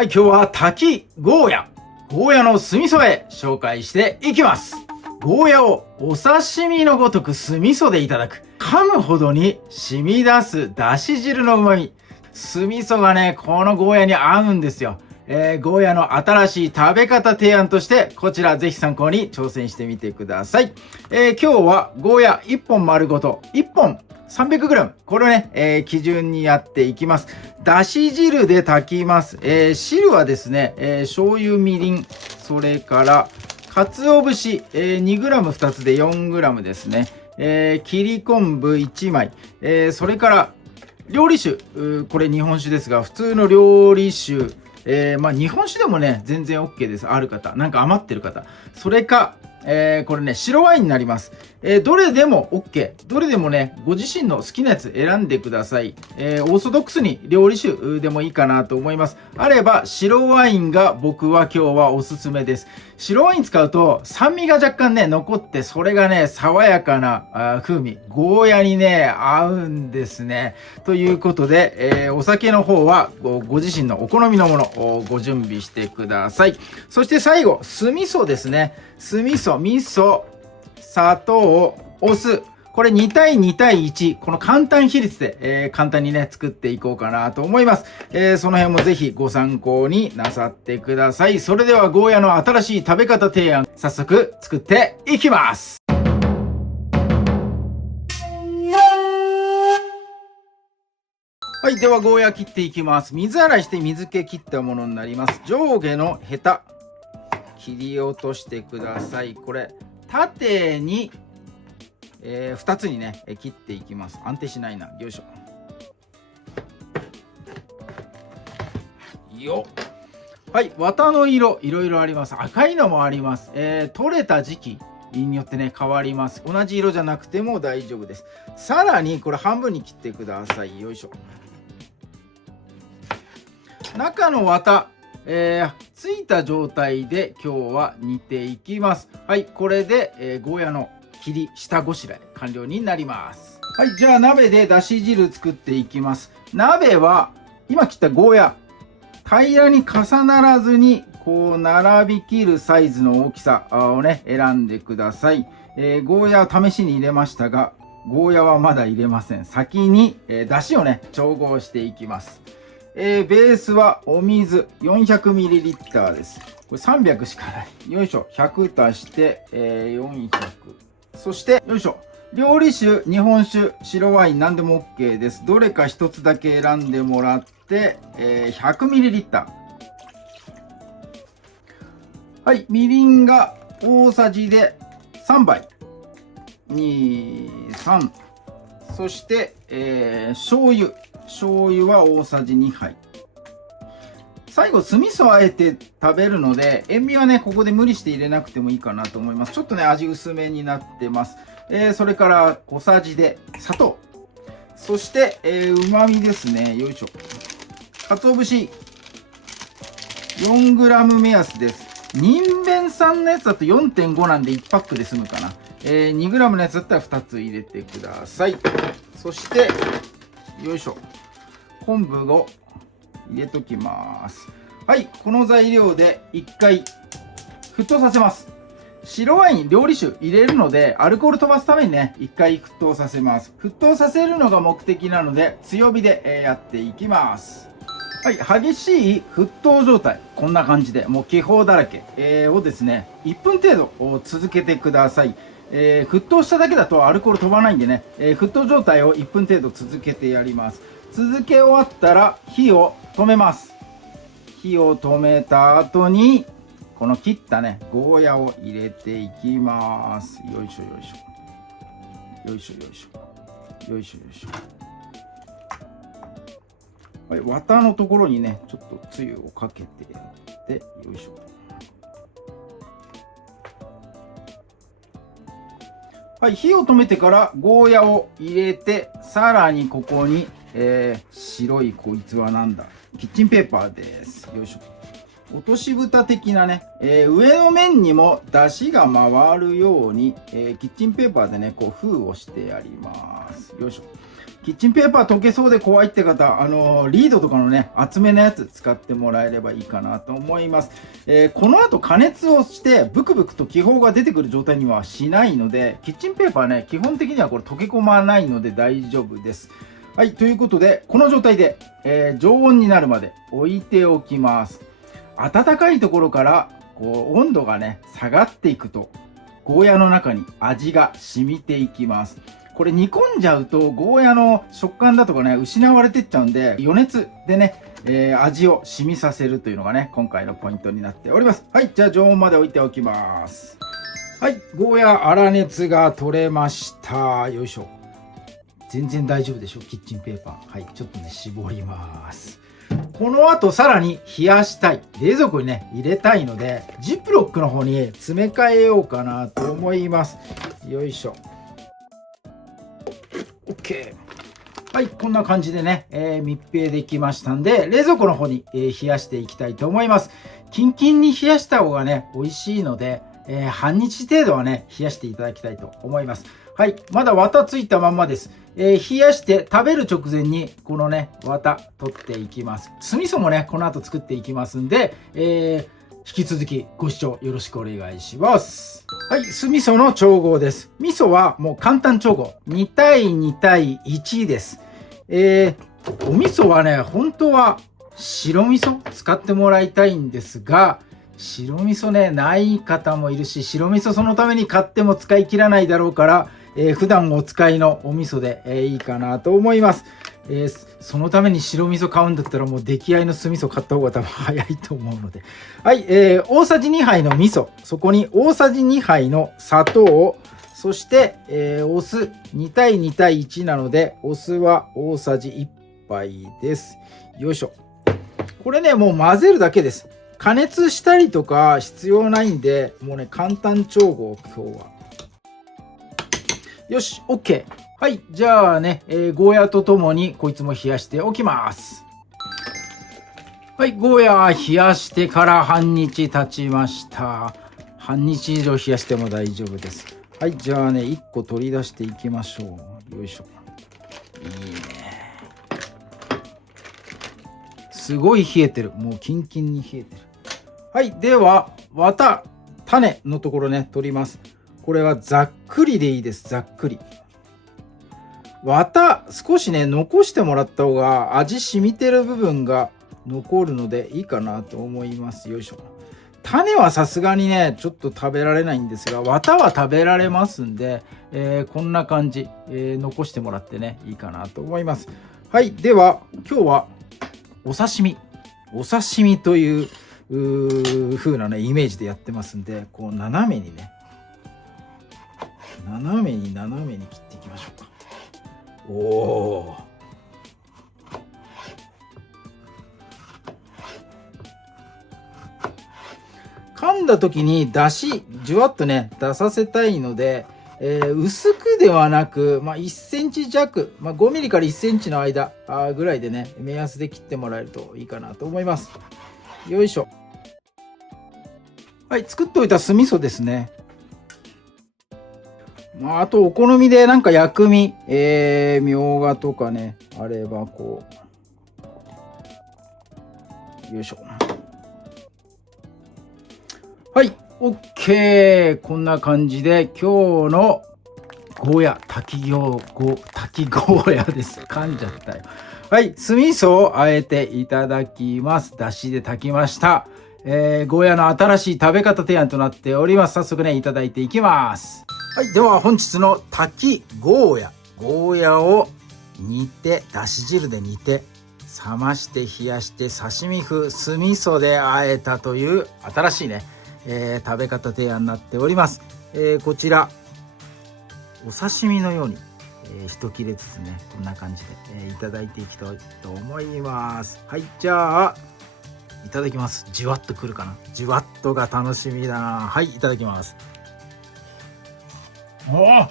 はい、今日は滝ゴーヤの酢味噌へ紹介していきます。ゴーヤをお刺身のごとく酢味噌でいただく。噛むほどに染み出すだし汁の旨味。酢味噌がね、このゴーヤに合うんですよ。ゴーヤの新しい食べ方提案として、こちらぜひ参考に挑戦してみてください。今日はゴーヤ1本丸ごと、1本 300g。これをね、基準にやっていきます。だし汁で炊きます。汁はですね、醤油、みりん、それから、鰹節、2g2 つで 4g ですね。切り昆布1枚、それから、料理酒、これ日本酒ですが、普通の料理酒、日本酒でもね、全然 OK です。ある方。なんか余ってる方。それか、これね、白ワインになります。どれでも OK。どれでもね、ご自身の好きなやつ選んでください。オーソドックスに料理酒でもいいかなと思います。あれば、白ワインが僕は今日はおすすめです。白ワイン使うと酸味が若干ね、残って、それがね、爽やかな風味。ゴーヤにね、合うんですね。ということで、お酒の方はご自身のお好みのものをご準備してください。そして最後、酢味噌ですね。酢味噌、味噌、砂糖、お酢。これ2対2対1。この簡単比率で、簡単にね、作っていこうかなと思います。その辺もぜひご参考になさってください。それではゴーヤの新しい食べ方提案、早速作っていきます。はい。では、ゴーヤ切っていきます。水洗いして水気切ったものになります。上下のヘタ、切り落としてください。これ、縦に、2つにね、切っていきます。安定しないな。よいしょ。よっ。はい。綿の色、いろいろあります。赤いのもあります。取れた時期によってね、変わります。同じ色じゃなくても大丈夫です。さらに、これ半分に切ってください。よいしょ。中の綿、ついた状態で今日は煮ていきます。はい。これで、ゴーヤの切り下ごしらえ完了になります。はい。じゃあ鍋でだし汁作っていきます。鍋は今切ったゴーヤ、平らに重ならずにこう並びきるサイズの大きさをね、選んでください。ゴーヤは試しに入れましたが、ゴーヤはまだ入れません。先に、だしをね、調合していきます。ベースはお水 400ml です。これ300しかない。よいしょ。100足して、400。そして、よいしょ。料理酒、日本酒、白ワイン何でも OK です。どれか一つだけ選んでもらって、100ml。はい。みりんが大さじで3杯。2、3。そして、醤油。醤油は大さじ2杯。最後、酢味噌をあえて食べるので、塩味はね、ここで無理して入れなくてもいいかなと思います。ちょっとね、味薄めになってます。それから小さじで砂糖。そして、旨味ですね。よいしょ。鰹節。4g 目安です。人弁産のやつだと 4.5 なんで1パックで済むかな。2g のやつだったら2つ入れてください。そして、よいしょ。昆布を入れときます。はい。この材料で1回沸騰させます。白ワイン、料理酒入れるので、アルコール飛ばすためにね、1回沸騰させます。沸騰させるのが目的なので、強火でやっていきます。はい。激しい沸騰状態。こんな感じで、もう気泡だらけ、をですね、1分程度続けてください。沸騰しただけだとアルコール飛ばないんでね、沸騰状態を1分程度続けてやります。続け終わったら火を止めます。火を止めた後に、この切ったね、ゴーヤを入れていきます。よいしょよいしょ。よいしょよいしょ。よいしょよいしょ。はい、綿のところにね、ちょっとつゆをかけてやって、よいしょ。はい、火を止めてからゴーヤを入れて、さらにここに、白いこいつはなんだ、キッチンペーパーです。よいしょ。落とし蓋的なね、上の面にも出汁が回るように、キッチンペーパーでね、こう封をしてやります。よいしょ。キッチンペーパー溶けそうで怖いって方、リードとかのね、厚めのやつ使ってもらえればいいかなと思います。この後加熱をして、ブクブクと気泡が出てくる状態にはしないので、キッチンペーパーね、基本的にはこれ溶け込まないので大丈夫です。はい、ということで、この状態で、常温になるまで置いておきます。暖かいところから、温度がね、下がっていくと、ゴーヤの中に味が染みていきます。これ煮込んじゃうとゴーヤの食感だとかね失われてっちゃうんで、余熱でね、味を染みさせるというのがね今回のポイントになっております。はい、じゃあ常温まで置いておきます。はい、ゴーヤ粗熱が取れました。よいしょ。全然大丈夫でしょ、キッチンペーパー。はい、ちょっとね絞ります。この後さらに冷やしたい、冷蔵庫にね入れたいので、ジップロックの方に詰め替えようかなと思います。よいしょ。OK。はい、こんな感じでね、密閉できましたんで、冷蔵庫の方に、冷やしていきたいと思います。キンキンに冷やした方がね、美味しいので、半日程度はね、冷やしていただきたいと思います。はい、まだ綿ついたまんまです。冷やして食べる直前に、このね、綿取っていきます。酢味噌もね、この後作っていきますんで、引き続きご視聴よろしくお願いします。はい、酢味噌の調合です。味噌はもう簡単調合。2対2対1です。お味噌はね、本当は白味噌使ってもらいたいんですが、白味噌ね、ない方もいるし、白味噌そのために買っても使い切らないだろうから、普段お使いのお味噌で、いいかなと思います。そのために白味噌買うんだったらもう出来合いの酢味噌買った方が多分早いと思うので。はい、大さじ2杯の味噌、そこに大さじ2杯の砂糖、そして、お酢2対2対1なので、お酢は大さじ1杯です。よいしょ。これね、もう混ぜるだけです。加熱したりとか必要ないんで、もうね、簡単調合、今日は。よし、OK。はい、じゃあね、ゴーヤとともにこいつも冷やしておきます。はい、ゴーヤ冷やしてから半日経ちました。半日以上冷やしても大丈夫です。はい、じゃあね、1個取り出していきましょう。よいしょ。いいね。すごい冷えてる。もうキンキンに冷えてる。はい、では、綿、種のところね、取ります。これはざっくりでいいです。ざっくり。綿、少しね、残してもらった方が味染みてる部分が残るのでいいかなと思います。よいしょ。種はさすがにね、ちょっと食べられないんですが、綿は食べられますんで、こんな感じ、残してもらってね、いいかなと思います。はい、では、今日はお刺身。お刺身という風なね、イメージでやってますんで、こう斜めにね、斜めに切っていきましょうか。おお。噛んだ時に出汁じゅわっとね出させたいので、薄くではなく、1センチ弱、5ミリから1センチの間ぐらいでね目安で切ってもらえるといいかなと思います。よいしょ。はい、作っておいた酢味噌ですね。あとお好みでなんか薬味、みょうがとかねあればこう、よいしょ。はい、OK。こんな感じで今日のゴーヤ炊きゴーヤです。噛んじゃったよ。はい、酢味噌をあえていただきます。だしで炊きました。ゴーヤの新しい食べ方提案となっております。早速ねいただいていきます。はい、では本日の炊きゴーヤを煮て、だし汁で煮て冷まして冷やして刺身風酢味噌で和えたという新しいね、食べ方提案になっております。こちらお刺身のように、一切れずつねこんな感じで、いただいていきたいと思います。はい、じゃあいただきます。じわっとくるかな。じわっとが楽しみだな。はい、いただきます。おー、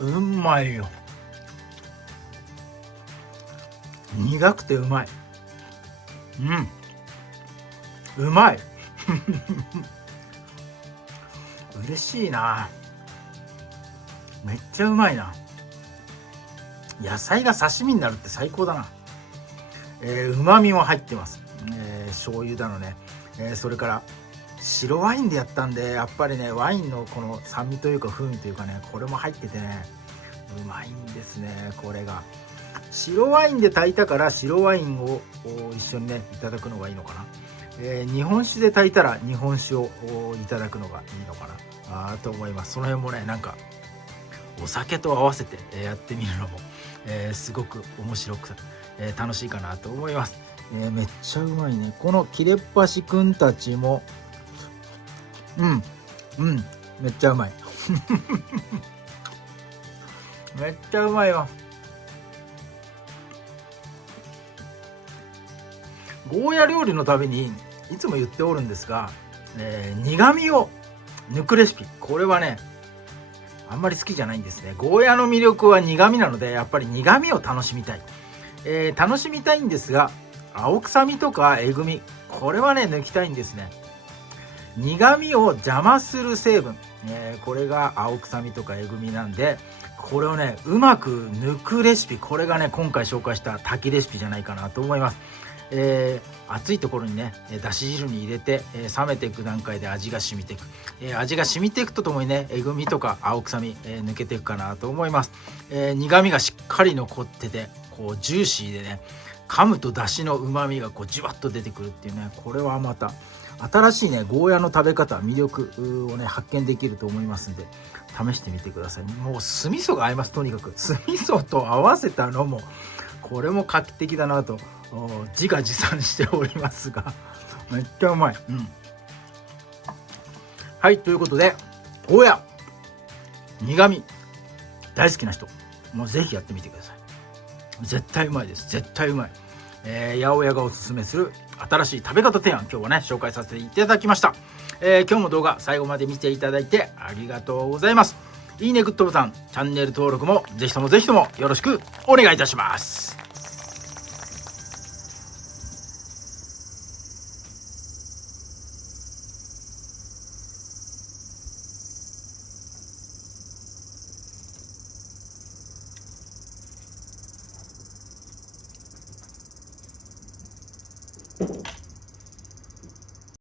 うまいよ。苦くてうまい。うまい。嬉しいな。めっちゃうまいな。野菜が刺身になるって最高だな。旨味も入ってます。醤油だのね、それから白ワインでやったんで、やっぱりねワインのこの酸味というか風味というかね、これも入っててねうまいんですね。これが白ワインで炊いたから白ワインを一緒にねいただくのがいいのかな。日本酒で炊いたら日本酒をいただくのがいいのかなと思います。その辺もねなんかお酒と合わせてやってみるのも、すごく面白く楽しいかなと思います。めっちゃうまいね。この切れっ端くんたちもめっちゃうまいめっちゃうまいわ。ゴーヤ料理のたびにいつも言っておるんですが、苦味を抜くレシピ、これはねあんまり好きじゃないんですね。ゴーヤの魅力は苦味なので、やっぱり苦味を楽しみたい、楽しみたいんですが、青臭みとかえぐみ、これはね抜きたいんですね。苦味を邪魔する成分、これが青臭みとかえぐみなんで、これをねうまく抜くレシピ、これがね今回紹介した炊きレシピじゃないかなと思います。熱いところにねだし汁に入れて、冷めていく段階で味が染みていく、味が染みていくとともにねえぐみとか青臭み、抜けていくかなと思います。苦味がしっかり残っててこうジューシーでね、噛むとだしのうまみがこうじわっと出てくるっていうね、これはまた新しいねゴーヤの食べ方魅力をね発見できると思いますんで、試してみてください。もう酢味噌が合います。とにかく酢味噌と合わせたのもこれも画期的だなと自画自賛しておりますがめっちゃうまい。はい、ということでゴーヤ苦味大好きな人もうぜひやってみてください。絶対うまいです。絶対うまい。八百屋がおすすめする新しい食べ方提案、今日はね紹介させていただきました。今日も動画最後まで見ていただいてありがとうございます。いいね、グッドボタン、チャンネル登録もぜひともよろしくお願いいたします。